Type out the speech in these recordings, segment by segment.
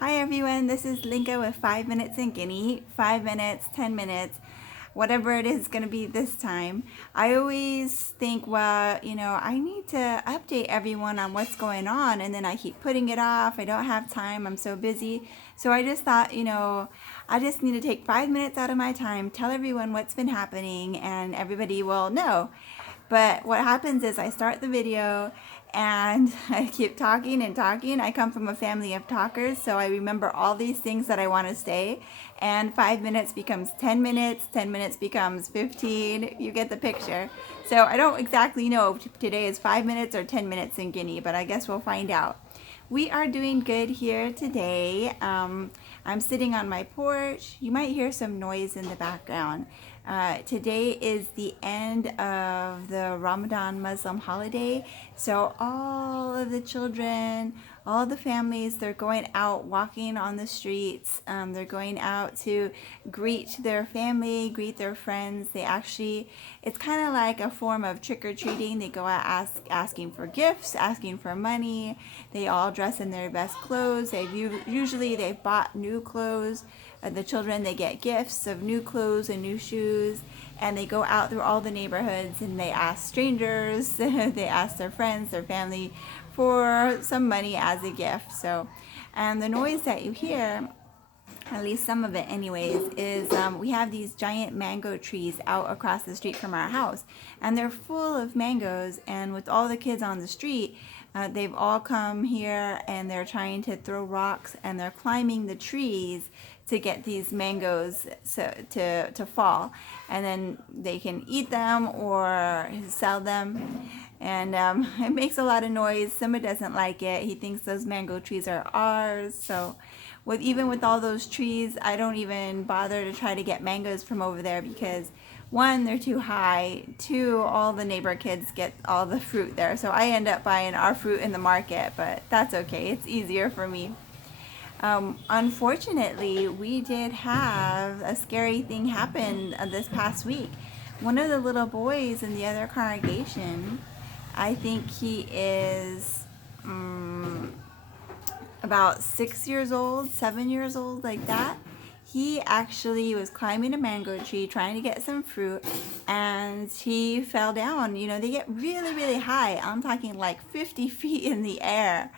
Hi everyone, this is Linka with 5 Minutes in Guinea. 5 minutes, 10 minutes, whatever it is going to be this time. I always think, well, I need to update everyone on what's going on, and then I keep putting it off. I don't have time, I'm so busy. So I just thought, I just need to take 5 minutes out of my time, tell everyone what's been happening, and everybody will know. But what happens is I start the video and I keep talking and talking. I come from a family of talkers, so I remember all these things that I want to say. And 5 minutes becomes 10 minutes, 10 minutes becomes 15. You get the picture. So I don't exactly know if today is 5 minutes or 10 minutes in Guinea, but I guess we'll find out. We are doing good here today. I'm sitting on my porch. You might hear some noise in the background. Today is the end of the Ramadan Muslim holiday, so all of the children, all the families, they're going out walking on the streets. They're going out to greet their family, greet their friends. It's kind of like a form of trick-or-treating. They go out asking for gifts, asking for money. They all dress in their best clothes. They've bought new clothes. The children, they get gifts of new clothes and new shoes, and they go out through all the neighborhoods and they ask strangers, they ask their friends, their family for some money as a gift. So, and the noise that you hear, at least some of it anyways, is we have these giant mango trees out across the street from our house, and they're full of mangoes. And with all the kids on the street, they've all come here and they're trying to throw rocks and they're climbing the trees to get these mangoes to fall, and then they can eat them or sell them. And it makes a lot of noise. Simba doesn't like it. He thinks those mango trees are ours. So even with all those trees, I don't even bother to try to get mangoes from over there because, one, they're too high. Two, all the neighbor kids get all the fruit there. So I end up buying our fruit in the market, but that's okay. It's easier for me. Unfortunately, we did have a scary thing happen this past week. One of the little boys in the other congregation, I think he is about 6 years old, 7 years old, like that. He actually was climbing a mango tree trying to get some fruit, and he fell down. They get really, really high. I'm talking like 50 feet in the air.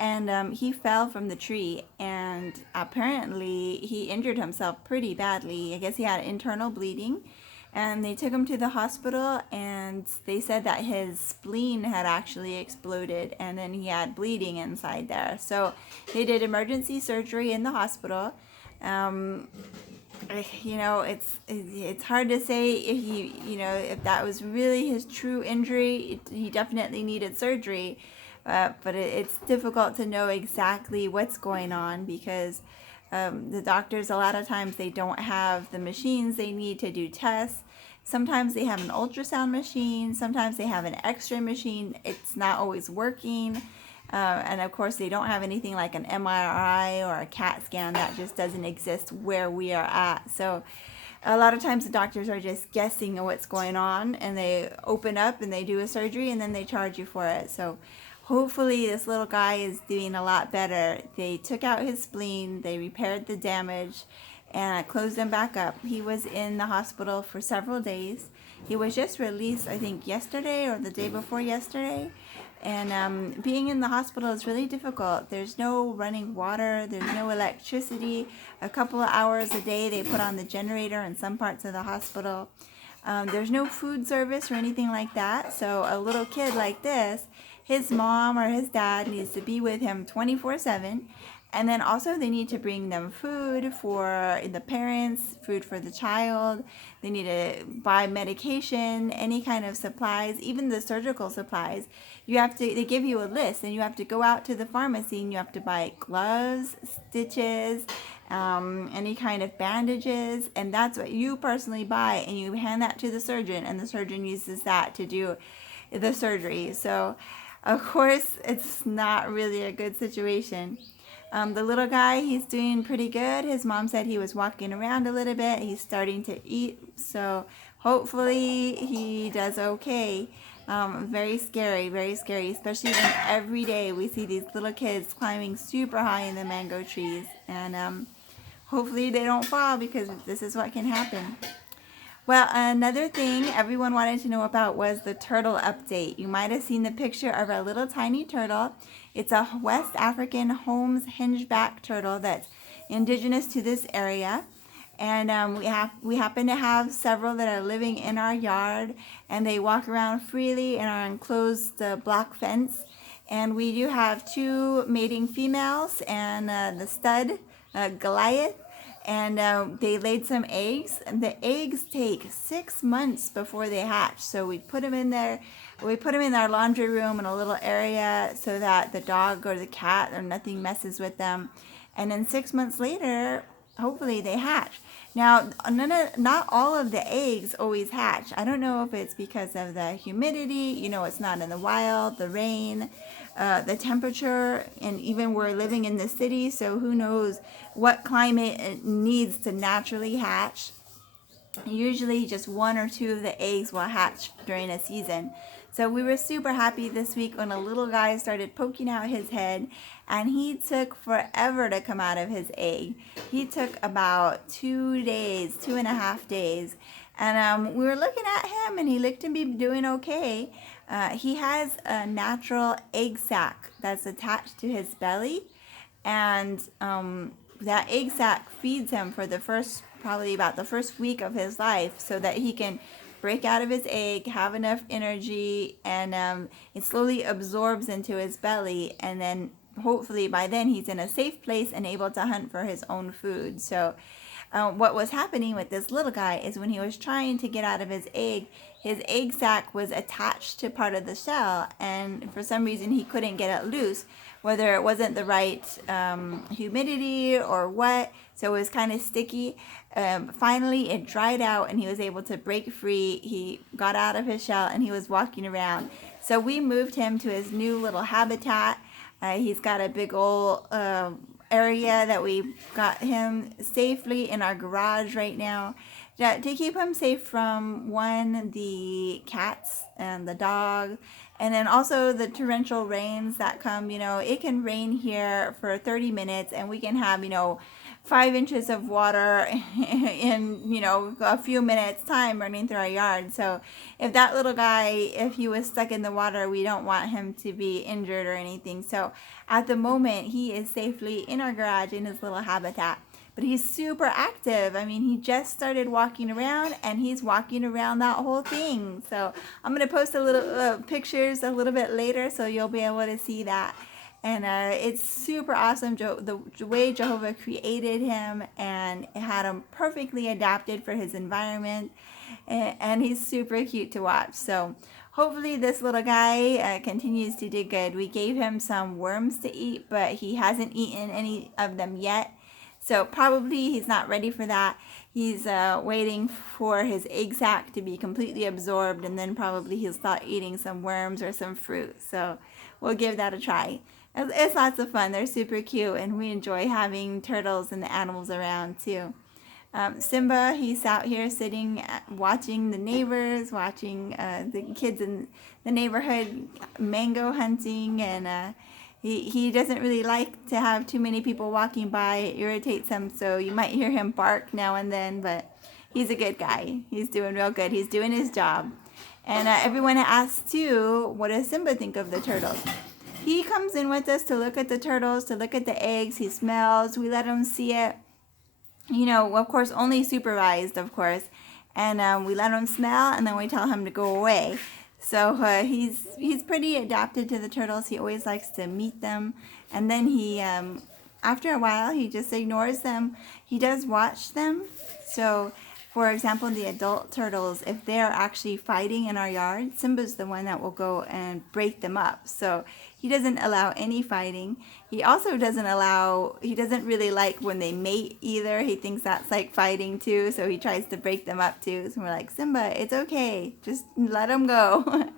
And he fell from the tree, and apparently he injured himself pretty badly. I guess he had internal bleeding, and they took him to the hospital, and they said that his spleen had actually exploded, and then he had bleeding inside there. So they did emergency surgery in the hospital. It's hard to say if that was really his true injury. He definitely needed surgery. But it's difficult to know exactly what's going on because the doctors, a lot of times, they don't have the machines they need to do tests. Sometimes they have an ultrasound machine. Sometimes they have an X-ray machine. It's not always working. And of course, they don't have anything like an MRI or a CAT scan. That just doesn't exist where we are at. So a lot of times the doctors are just guessing what's going on, and they open up and they do a surgery and then they charge you for it. So hopefully this little guy is doing a lot better. They took out his spleen, they repaired the damage, and closed him back up. He was in the hospital for several days. He was just released, I think, yesterday or the day before yesterday. And being in the hospital is really difficult. There's no running water, there's no electricity. A couple of hours a day they put on the generator in some parts of the hospital. There's no food service or anything like that. So a little kid like this, his mom or his dad needs to be with him 24/7. And then also they need to bring them food for the parents, food for the child. They need to buy medication, any kind of supplies, even the surgical supplies. They give you a list, and you have to go out to the pharmacy and you have to buy gloves, stitches, any kind of bandages, and that's what you personally buy, and you hand that to the surgeon, and the surgeon uses that to do the surgery. So of course it's not really a good situation. The little guy, he's doing pretty good. His mom said he was walking around a little bit. He's starting to eat, so hopefully he does okay. very scary, especially when every day we see these little kids climbing super high in the mango trees. And hopefully they don't fall, because this is what can happen. Well, another thing everyone wanted to know about was the turtle update. You might have seen the picture of our little tiny turtle. It's a West African Holmes hingeback turtle that's indigenous to this area. And we happen to have several that are living in our yard, and they walk around freely in our enclosed block fence. And we do have 2 mating females and the stud, Goliath. And they laid some eggs, and the eggs take 6 months before they hatch. So we put them in there. We put them in our laundry room in a little area so that the dog or the cat or nothing messes with them. And then 6 months later, hopefully they hatch. Now, not all of the eggs always hatch. I don't know if it's because of the humidity, it's not in the wild, the rain, the temperature, and even we're living in the city, so who knows what climate it needs to naturally hatch. Usually just 1 or 2 of the eggs will hatch during a season. So we were super happy this week when a little guy started poking out his head, and he took forever to come out of his egg. He took about 2 days, 2.5 days. And we were looking at him, and he looked to be doing okay. He has a natural egg sac that's attached to his belly, and that egg sac feeds him for probably about the first week of his life, so that he can break out of his egg, have enough energy, and it slowly absorbs into his belly, and then hopefully by then he's in a safe place and able to hunt for his own food. So what was happening with this little guy is when he was trying to get out of his egg sac was attached to part of the shell, and for some reason he couldn't get it loose, whether it wasn't the right humidity or what, so it was kind of sticky. Finally it dried out, and he was able to break free. He got out of his shell, and he was walking around. So we moved him to his new little habitat. He's got a big old area that we got him safely in our garage right now, to keep him safe from the cats and the dog, and then also the torrential rains that come. It can rain here for 30 minutes, and we can have 5 inches of water in a few minutes time running through our yard. So if that little guy, if he was stuck in the water, we don't want him to be injured or anything. So at the moment he is safely in our garage in his little habitat, but he's super active. I mean, he just started walking around, and he's walking around that whole thing. So I'm going to post a little pictures a little bit later, so you'll be able to see that. And it's super awesome, the way Jehovah created him, and had him perfectly adapted for his environment, and he's super cute to watch. So hopefully this little guy continues to do good. We gave him some worms to eat, but he hasn't eaten any of them yet, so probably he's not ready for that. He's waiting for his egg sac to be completely absorbed, and then probably he'll start eating some worms or some fruit. So we'll give that a try. It's lots of fun. They're super cute, and we enjoy having turtles and the animals around too. Simba, he's out here sitting, watching the neighbors, watching the kids in the neighborhood mango hunting, and he doesn't really like to have too many people walking by. It irritates him, so you might hear him bark now and then, but he's a good guy. He's doing real good. He's doing his job. And everyone asked too, what does Simba think of the turtles? He comes in with us to look at the turtles, to look at the eggs. He smells. We let him see it. Of course, only supervised, of course. And we let him smell, and then we tell him to go away. So he's pretty adapted to the turtles. He always likes to meet them. And then he, after a while, he just ignores them. He does watch them. So, for example, the adult turtles, if they're actually fighting in our yard, Simba's the one that will go and break them up. So he doesn't allow any fighting. He also he doesn't really like when they mate either. He thinks that's like fighting too, so he tries to break them up too. So we're like, Simba, it's okay. Just let him go.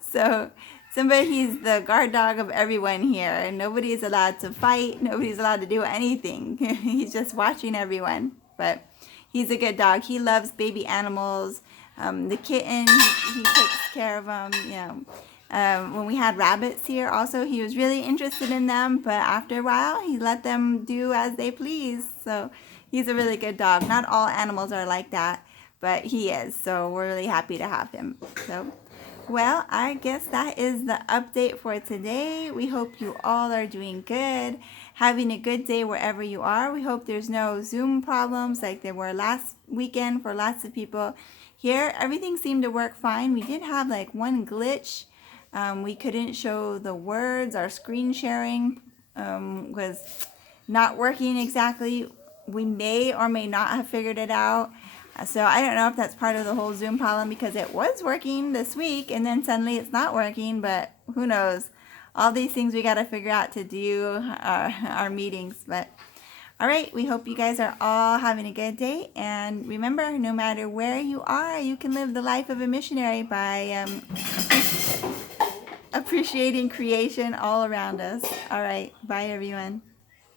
So Simba, he's the guard dog of everyone here, and nobody's allowed to fight. Nobody's allowed to do anything. He's just watching everyone. But he's a good dog. He loves baby animals. The kitten, he takes care of them, you know. When we had rabbits here also, he was really interested in them, but after a while he let them do as they please. So he's a really good dog. Not all animals are like that, but he is. So we're really happy to have him. So, well, I guess that is the update for today. We hope you all are doing good, having a good day wherever you are. We hope there's no Zoom problems like there were last weekend for lots of people. Here, everything seemed to work fine. We did have like one glitch. We couldn't show the words. Our screen sharing was not working exactly. We may or may not have figured it out. So I don't know if that's part of the whole Zoom problem, because it was working this week and then suddenly it's not working, but who knows. All these things we got to figure out to do our meetings. But all right, we hope you guys are all having a good day. And remember, no matter where you are, you can live the life of a missionary by appreciating creation all around us. All right, bye everyone.